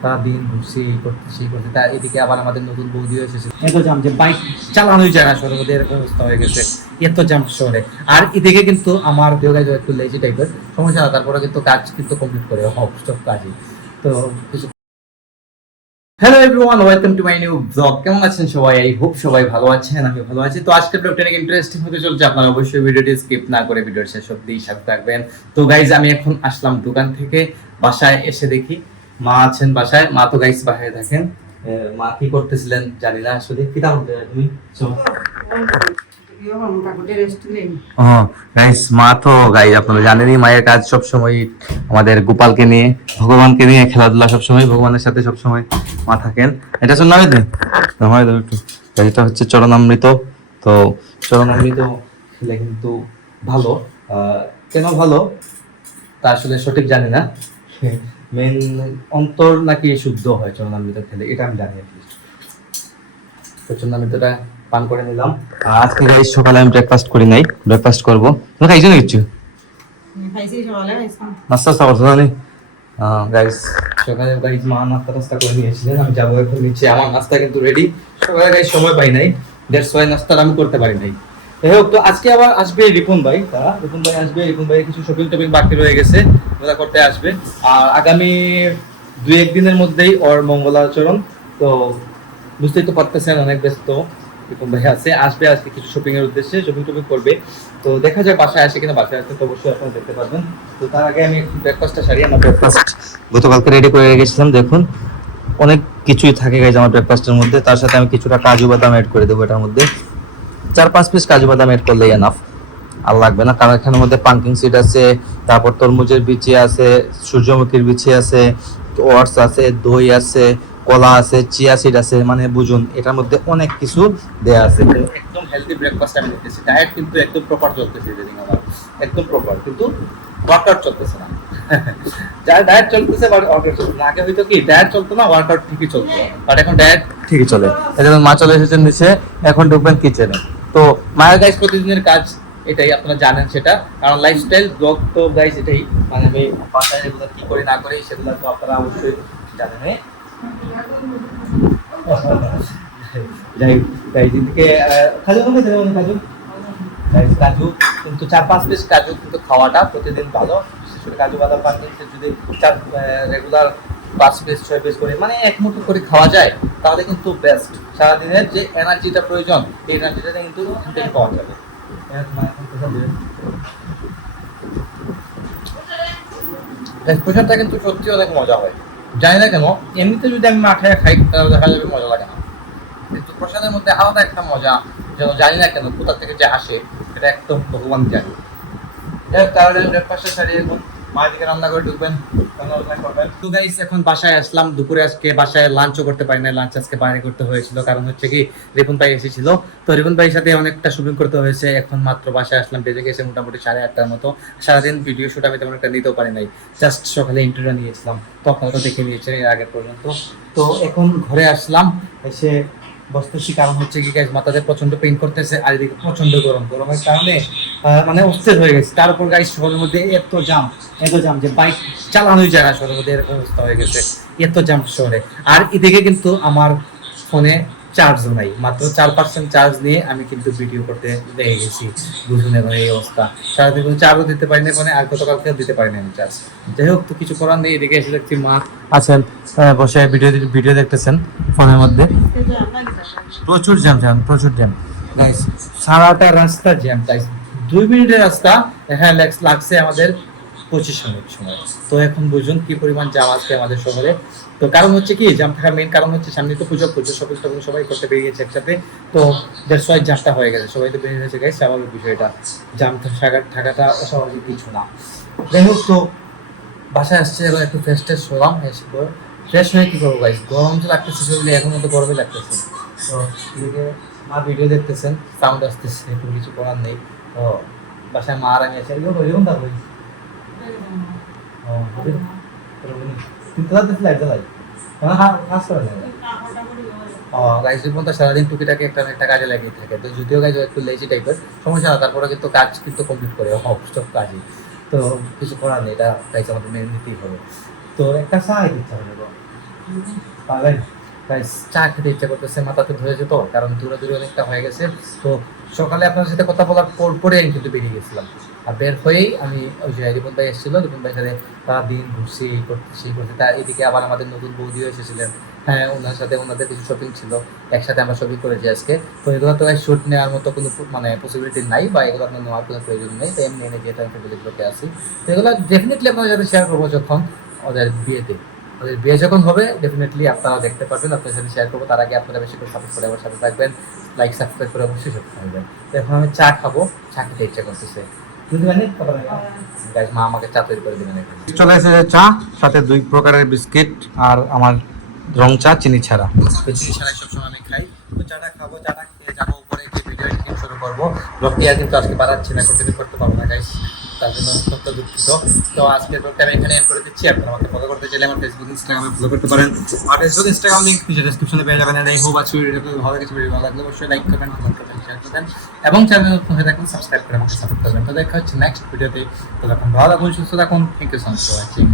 সারাদিন ঘুরছি এই করতে সেই করতে, তার এদিকে আবার আমাদের নতুন বৌদি এসেছে, এত জাম যে বাইক চালানোই যায় না শহরের মধ্যে, এরকম অবস্থা হয়ে গেছে, এত জাম শহরে। আর এদিকে কিন্তু আমার যোগাযোগ একটু লেজি টাইপের, সমস্যা না, তারপরে কিন্তু কাজ কিন্তু কমপ্লিট করে সব কাজই। তো কিছু hello everyone, welcome to my new blog. কেমন আছেন সবাই? আই হোপ সবাই ভালো আছেন, আমি ভালো আছি। তো আজকের ব্লগটা অনেক ইন্টারেস্টিং হতে চলছে, আপনারা অবশ্যই ভিডিওটি স্কিপ না করে ভিডিওর শেষ অবধি সাথে থাকবেন। তো গাইজ আমি এখন আসলাম দোকান থেকে, বাসায় এসে দেখি মা আছেন বাসায়। মা তো গাইজ বাসায় থাকেন। মা কি করতেছিলেন জানি না, আসলে কি তা বলতে তুমি গাইস, মা তো গাইস আপনারা জানেনই, মায়ের কাজ সব সময় আমাদের গোপালকে নিয়ে, ভগবানকে নিয়ে খেলাধুলা, সব সময় ভগবানের সাথে সব সময় মা থাকেন। এটা শুনলাম একটু এটা হচ্ছে চরণামৃত। তো চরণামৃত খেলে কিন্তু ভালো, কেন ভালো তা আসলে সঠিক জানি না। মেন অন্তর নাকি শুদ্ধ হয় চরণামৃত খেলে, এটা আমি জানি। তো চরণামৃতটা পান করে নিলাম। আজকে গাইস সকালে আমি ব্রেকফাস্ট করি নাই, ব্রেকফাস্ট করবো। তুমি খাইছো না কিছু? নাস্তা করছো না? গাইস সকালে গাইস মা নাস্তা টাস্তা করে নিয়েছিলেন, আমি যাবো এখন নিচে। আমার নাস্তা কিন্তু রেডি। সকালে গাইস সময় পাই নাই, দ্যাটস ওয়াই নাস্তাটা আমি করতে পারি নাই। যাই হোক, তো আজকে আবার আসবে রিপন ভাই, রিপন ভাই আসবে। রিপন ভাই কিছু শপিং টপিং বাকি রয়ে গেছে, ওরা করতে আসবে। আর আগামী 2-1 দিনের মধ্যেই ওর মঙ্গলাচরণ। তো বুঝতেই তো পারতেছেন অনেক ব্যস্ত রিপন ভাই আছে, আসবে আজকে কিছু শপিং এর উদ্দেশ্যে, শপিং টপিং করবে। তো দেখা যাক বাসায় আসে কিনা, বাসায় আসলে তো অবশ্যই আপনারা দেখতে পারবেন। তো তার আগে আমি ব্রেকফাস্টটা সারি। আমার ব্রেকফাস্ট গতকালকে রেডি করে রেখেছিলাম, দেখুন অনেক কিছুই থাকে গাইজ আমার ব্রেকফাস্টের মধ্যে। তার সাথে আমি কিছুটা কাজু বাদাম অ্যাড করে দেবো এটার মধ্যে। 4-5 পিস কাজু বাদাম অ্যাড করলেই এনাফ, আর লাগবে না, কারণ এখানের মধ্যে পাম্পকিন সিড আছে, তারপর তরমুজের বিচি আছে, সূর্যমুখীর বিচি আছে, ওটস আছে, দই আছে, কলা আছে, চিয়া সিড আছে, মানে বুঝুন এটার মধ্যে অনেক কিছু দেয়া আছে। একদম হেলদি ব্রেকফাস্ট আমি দেখতেছি। ডায়েট কিন্তু একদম প্রপার চলতেছে ইদানিং আমার, একদম প্রপার, কিন্তু ওয়ার্কআউট চলতেছে না। যার ডায়েট চলতেছে বাট ওয়ার্কআউট চলতেছে না। আগে হয়তো কি ডায়েট চলতো না, ওয়ার্কআউট ঠিকই চলতো, বাট এখন ডায়েট ঠিকই চলে। এজন্য মা চলে এসেছেন নিচে, এখন ঢুকবেন কিচেনে। তো মায়ের গাইস প্রতিদিনের কাজ এটাই, আপনারা জানেন সেটা, কারণ লাইফস্টাইল ব্লগ তো গাইস এটাই, মানে আমি বাসায় রেগুলার কি করি না করি সেগুলো তো আপনারা অবশ্যই জানেন। যাই গাইস, এদিকে কাজু কাজু গাইস, কাজু কিন্তু 4-5 পিস কাজু কিন্তু খাওয়াটা প্রতিদিন ভালো। বিশেষ করে কাজু বাদাম পান যদি রেগুলার 5 পিস 6 পিস করে, মানে এক মুঠো করে খাওয়া যায়, তাহলে কিন্তু বেস্ট। সারাদিনের যে এনার্জিটা প্রয়োজন, এই এনার্জিটা কিন্তু এখান থেকে পাওয়া যাবে। প্রসাদটা কিন্তু সত্যি অনেক মজা হয়, জানি না কেন। এমনিতে যদি আমি মাঠে খাই তাহলে দেখা যাবে মজা লাগে না, কিন্তু প্রসাদের মধ্যে আলাদা একটা মজা, যেন জানি না কেন কোথা থেকে যে আসে, এটা একদম ভগবান জানি। তাহলে ব্রেকফাস্টটা সারিয়ে মায়ের দিকে রান্না করে ঢুকবেন। তো গাইস এখন বাসায় আসলাম দুপুরে, আজকে বাসায় লাঞ্চও করতে পারি না, লাঞ্চ আজকে বাইরে করতে হয়েছিল, কারণ হচ্ছে কি রিপন ভাই এসেছিল। তো রিপন ভাইয়ের সাথে অনেকটা শুটিং করতে হয়েছে। এখন মাত্র বাসায় আসলাম, বেজে গেছে মোটামুটি 8:30টার মতো। সারাদিন ভিডিও শুট আমি তেমন একটা নিতেও পারি নাই, জাস্ট সকালে ইন্টারভিউ নিয়েছিলাম, তো আপনারা তো দেখে নিয়েছেন এর আগে পর্যন্ত। তো এখন ঘরে আসলাম, এসে বসতেছি, কারণ হচ্ছে কি গাইস মাথাতে প্রচন্ড পেইন করতেছে, আর এদিকে প্রচন্ড গরম, গরমের কারণে মানে অস্থির হয়ে গেছে। তার উপর গাইস শহরের মধ্যে এত জাম যে বাইক চালানোই যায় না শহরের মধ্যে, এরকম অবস্থা হয়ে গেছে, এত জাম শহরে। আর এদিকে কিন্তু আমার ফোনে চার্জও নাই, মাত্র 4% চার্জ নিয়ে আমি কিন্তু ভিডিও করতে লেগে গেছি, বুঝুন এখন এই অবস্থা। সারাদিন কোনো চার্জও দিতে পারি না ফোনে, আর গতকালকে দিতে পারি না আমি চার্জ। যাই হোক, তো কিছু করার নেই। এদিকে এসে দেখছি মা আছেন, বসে ভিডিও দেখতেছেন ফোনের মধ্যে। প্রচুর জ্যাম গাইস, সারাটা রাস্তা জ্যাম গাইস। 2 মিনিটের রাস্তা, হ্যাঁ লাগছে আমাদের 25 মিনিট সময়। তো এখন বুঝুন কি পরিমাণ জ্যাম আজকে আমাদের শহরে। তো কারণ হচ্ছে কি জ্যাম থাকার মেইন কারণ হচ্ছে সামনে তো পুজো শপিং টপিং সবাই করতে বেরিয়েছে একসাথে। তো দ্যাটস ওয়াই জ্যামটা হয়ে গেছে, সবাই তো বেরিয়ে গেছে গাইস, স্বাভাবিক বিষয়টা। জ্যাম থাকাটা অস্বাভাবিক কিছু না। যাই হোক, তো বাসায় আসছে, এবার একটু ফ্রেশ ট্রেশ হলাম, ফ্রেশ হয়ে কি করবো গাইস, গরম তো লাগতেছে শরীরে, এখন তো গরমই লাগতেছে। তো এদিকে মা ভিডিও দেখতেছেন, সাউন্ড আসতেছে, একটু কিছু করার নেই। তো বাসায় মা আর আমি আছে, এরকম তা বই সারাদিন টুকিটাকে একটা একটা কাজে লাগিয়ে থাকে। তো যদিও গাইজ একটু লেজি টাইপের, সমস্যা না, তারপরে কিন্তু কাজ কিন্তু কমপ্লিট করে সব কাজই। তো কিছু করার নেই, এটা গাইজ আমাদের মেনে নিতেই হবে। তো একটা চা দিতে হবে, পাবেন। তাই চা খেতে ইচ্ছা করতেছে, মাথাতে ধরে যেত, কারণ দূরে অনেকটা হয়ে গেছে। তো সকালে আপনার সাথে কথা বলার পরে আমি কিন্তু বেরিয়ে গেছিলাম। আর বের হয়েই আমি ওই যে রিপন ভাই এসেছিল, রিপন ভাইয়ের সাথে সারাদিন ঘুরছি, এই করতে সেই করতে। তার এদিকে আবার আমাদের নতুন বৌদিও এসেছিলেন। হ্যাঁ, ওনার সাথে ওনাদের কিছু শপিং ছিল, একসাথে আমরা শপিং করেছি আজকে। তো এগুলো তো শুট নেওয়ার মতো কোনো মানে পসিবিলিটি নাই, বা এগুলো আপনার নেওয়ার কোনো প্রয়োজন নেই। তো এমনি এনে যেহেতু আমি ফ্যামিলিগুলোকে আসি, তো এগুলো ডেফিনেটলি আপনার সাথে শেয়ার করবো যখন ওদের বিয়েতে। ওদের বিয়ে যখন হবে ডেফিনেটলি আপনারা দেখতে পারবেন, আপনার সাথে শেয়ার করবো। তার আগে আপনারা বেশি করে সাপোর্ট করে আমার সাথে থাকবেন, লাইক সাবস্ক্রাইব করে অবশ্যই সাথে থাকবেন। তো এখন আমি চা খাবো, চা খেতে ইচ্ছা করতেছে। মা আমাকে চা তৈরি করে দেবেন। চলে এসেছে চা, সাথে 2 প্রকারের বিস্কিট, আর আমার রং চা চিনি ছাড়া। তো চিনি ছাড়াই সবসময় আমি খাই। তো চাটা খাবো, চাটা খেয়ে যাবো উপরে, যে ভিডিও এডিটিং শুরু করবো। ব্লগটি আর কিন্তু আজকে বাড়াচ্ছি না, কন্টিনিউ করতে পারবো না গাইস, তার জন্য অত্যন্ত দুঃখিত। তো আজকের ব্লগটা আমি এখানে এন্ড করে দিচ্ছি। আপনারা আমাকে ফলো করতে চাইলে আমার ফেসবুক ইনস্টাগ্রামে ফলো করতে পারেন। আমার ফেসবুক ইনস্টাগ্রাম লিঙ্ক নিচে ডেসক্রিপশনে পেয়ে যাবেন। আর এই হোপ আজকে ভিডিওটা ভালো লেগেছে, ভিডিও ভালো লাগলে অবশ্যই লাইক করবেন, কমেন্ট করবেন, শেয়ার করবেন, এবং চ্যানেল নতুন হয়ে থাকলে সাবস্ক্রাইব করে আমাকে সাপোর্ট করবেন। তো দেখা হচ্ছে নেক্সট ভিডিওতে। তো তখন ভালো থাকুন, সুস্থ থাকুন। Thank you so much for watching.